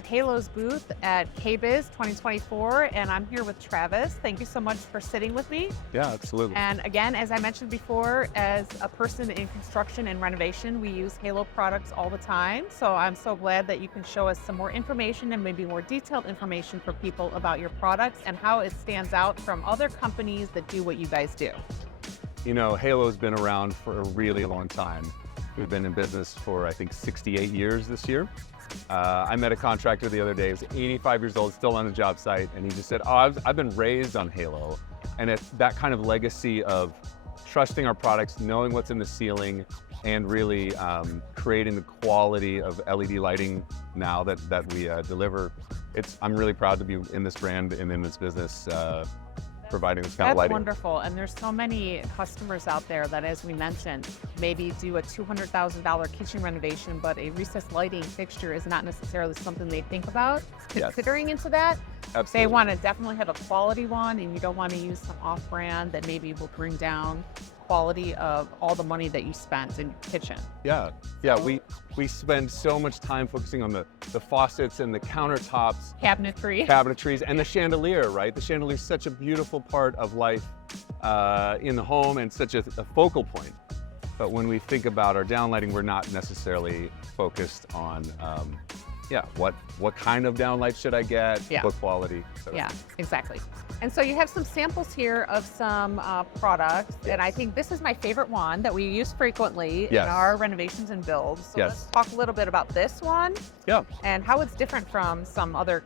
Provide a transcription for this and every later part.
at Halo's booth at KBIS 2024, and I'm here with Travis. Thank you so much for sitting with me. Yeah, absolutely. And again, as I mentioned before, as a person in construction and renovation, we use Halo products all the time. So I'm so glad that you can show us some more information and maybe more detailed information for people about your products and how it stands out from other companies that do what you guys do. You know, Halo's been around for a really long time. We've been in business for, I think, 68 years this year. I met a contractor the other day, he was 85 years old, still on the job site, and he just said, oh, I've been raised on Halo. And it's that kind of legacy of trusting our products, knowing what's in the ceiling, and really creating the quality of LED lighting now that we deliver. I'm really proud to be in this brand and in this business, providing this kind of lighting. That's wonderful, and there's so many customers out there that, as we mentioned, maybe do a $200,000 kitchen renovation, but a recessed lighting fixture is not necessarily something they think about considering into that. Absolutely. They want to definitely have a quality one, and you don't want to use some off-brand that maybe will bring down quality of all the money that you spent in your kitchen. Yeah, we spend so much time focusing on the faucets and the countertops, cabinetries, and the chandelier, right? The chandelier is such a beautiful part of life in the home and such a focal point. But when we think about our downlighting, we're not necessarily focused on what kind of downlight should I get, what quality. Yeah, exactly. And so you have some samples here of some products, and I think this is my favorite one that we use frequently in our renovations and builds. So let's talk a little bit about this one and how it's different from some other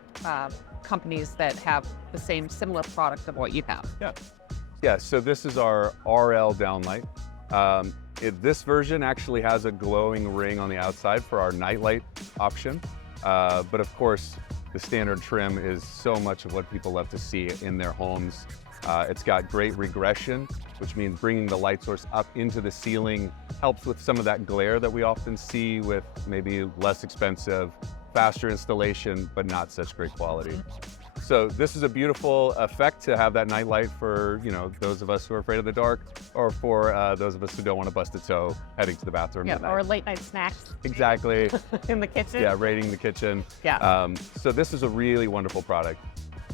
companies that have the similar product of what you have. Yeah, so this is our RL downlight. This version actually has a glowing ring on the outside for our nightlight option. But of course, the standard trim is so much of what people love to see in their homes. It's got great regression, which means bringing the light source up into the ceiling helps with some of that glare that we often see with maybe less expensive, faster installation, but not such great quality. So this is a beautiful effect to have that night light for, those of us who are afraid of the dark, or for those of us who don't want to bust a toe heading to the bathroom at night. Or late night snacks. Exactly. In the kitchen. Yeah, raiding the kitchen. Yeah. So this is a really wonderful product.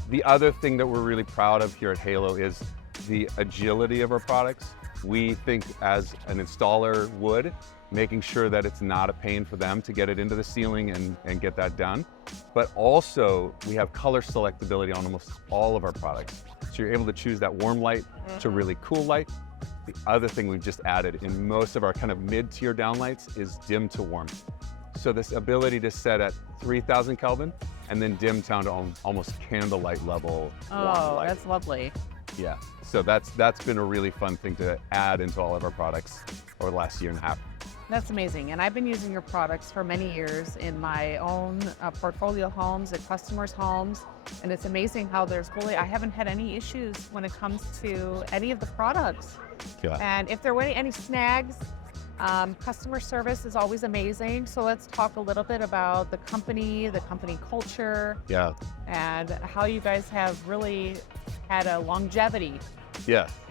The other thing that we're really proud of here at Halo is the agility of our products. We think, as an installer would, making sure that it's not a pain for them to get it into the ceiling and get that done. But also, we have color selectability on almost all of our products. So you're able to choose that warm light to really cool light. The other thing we've just added in most of our kind of mid-tier downlights is dim to warm. So this ability to set at 3000 Kelvin and then dim down to almost candlelight level warm light. That's lovely. Yeah, so that's been a really fun thing to add into all of our products over the last year and a half. That's amazing, and I've been using your products for many years in my own portfolio homes and customers' homes, and it's amazing how I haven't had any issues when it comes to any of the products. And if there were any snags, customer service is always amazing. So let's talk a little bit about the company culture, and how you guys have really had a longevity.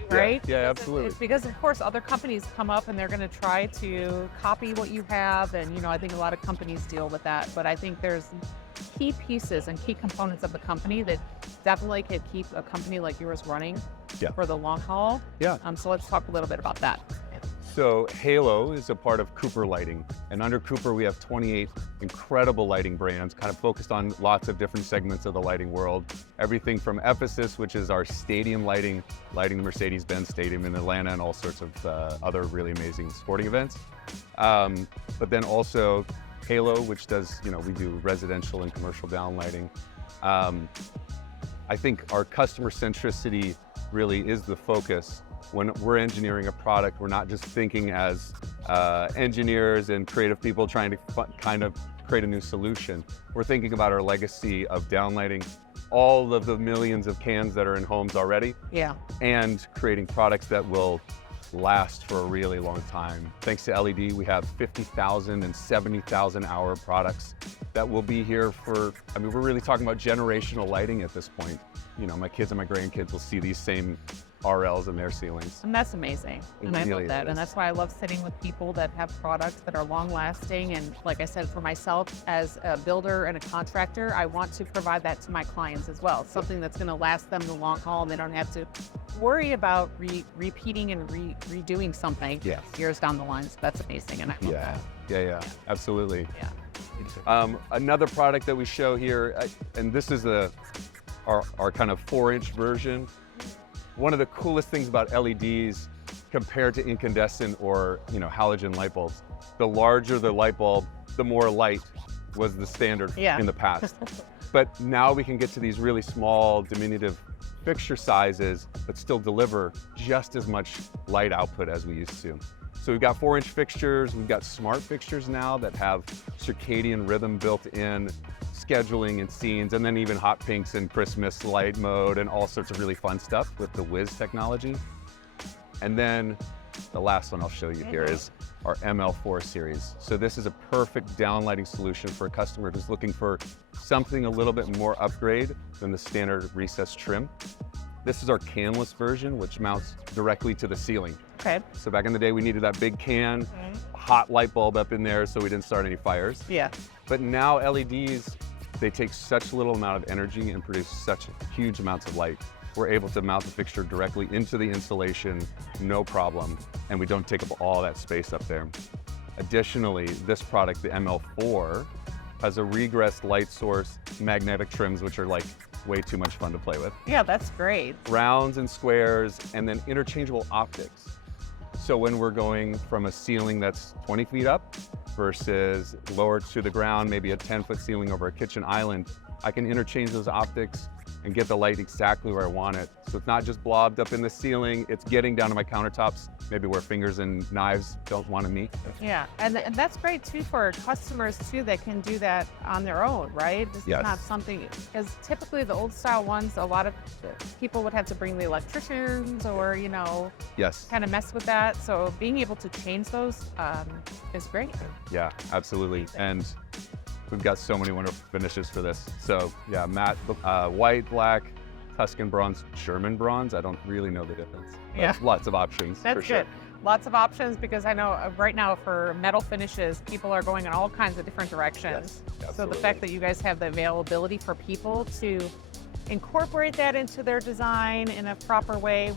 Right? Yeah, absolutely. It's because, of course, other companies come up and they're going to try to copy what you have. And, I think a lot of companies deal with that. But I think there's key pieces and key components of the company that definitely could keep a company like yours running for the long haul. So let's talk a little bit about that. So Halo is a part of Cooper Lighting, and under Cooper we have 28 incredible lighting brands kind of focused on lots of different segments of the lighting world. Everything from Ephesus, which is our stadium lighting the Mercedes-Benz Stadium in Atlanta and all sorts of other really amazing sporting events. But then also Halo, which does, we do residential and commercial downlighting. I think our customer centricity really is the focus. When we're engineering a product, we're not just thinking as engineers and creative people trying to kind of create a new solution. We're thinking about our legacy of downlighting, all of the millions of cans that are in homes already, and creating products that will last for a really long time. Thanks to LED, we have 50,000 and 70,000 hour products that will be here for, we're really talking about generational lighting at this point. my kids and my grandkids will see these same RLs in their ceilings. And that's amazing. And I really love that. is. And that's why I love sitting with people that have products that are long lasting. And like I said, for myself as a builder and a contractor, I want to provide that to my clients as well. Something that's going to last them the long haul, and they don't have to worry about repeating and redoing something Yes. years down the line. So that's amazing. And I love that. Yeah, absolutely. Yeah. Another product that we show here, and this is our kind of 4-inch version. One of the coolest things about LEDs compared to incandescent or halogen light bulbs, the larger the light bulb, the more light was the standard in the past. But now we can get to these really small, diminutive fixture sizes, but still deliver just as much light output as we used to. So we've got 4-inch fixtures, we've got smart fixtures now that have circadian rhythm built in, scheduling and scenes, and then even hot pinks and Christmas light mode and all sorts of really fun stuff with the Wiz technology. And then the last one I'll show you here is our ML4 series. So this is a perfect downlighting solution for a customer who's looking for something a little bit more upgrade than the standard recessed trim. This is our canless version, which mounts directly to the ceiling. Okay. So back in the day, we needed that big can, hot light bulb up in there so we didn't start any fires. Yeah. But now LEDs, they take such little amount of energy and produce such huge amounts of light. We're able to mount the fixture directly into the insulation, no problem, and we don't take up all that space up there. Additionally, this product, the ML4, has a regressed light source, magnetic trims, which are like way too much fun to play with. Yeah, that's great. Rounds and squares, and then interchangeable optics. So when we're going from a ceiling that's 20 feet up versus lower to the ground, maybe a 10-foot ceiling over a kitchen island, I can interchange those optics and get the light exactly where I want it. So it's not just blobbed up in the ceiling, it's getting down to my countertops, maybe where fingers and knives don't want to meet. Yeah, and that's great too for customers too that can do that on their own, right? This Yes. is not something, because typically the old style ones, a lot of people would have to bring the electricians or, Yes. kind of mess with that. So being able to change those is great. Yeah, absolutely. And we've got so many wonderful finishes for this. So yeah, matte, white, black, Tuscan bronze, German bronze. I don't really know the difference. But Yeah. lots of options. That's for sure. good. Lots of options, because I know right now for metal finishes, people are going in all kinds of different directions. Yes, So the fact that you guys have the availability for people to incorporate that into their design in a proper way,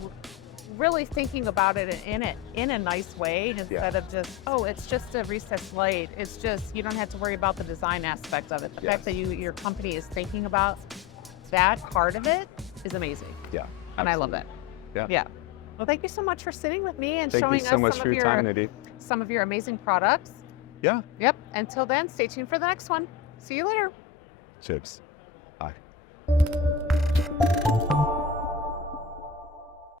really thinking about it in a nice way instead of just, oh, it's just a recessed light. It's just, you don't have to worry about the design aspect of it. The fact that your company is thinking about that part of it is amazing. Yeah. And I love that. Yeah. Well, thank you so much for sitting with me and Thank showing you so us much for your time, Nadine. some of your amazing products. Yeah. Yep. Until then, stay tuned for the next one. See you later. Chips. Bye.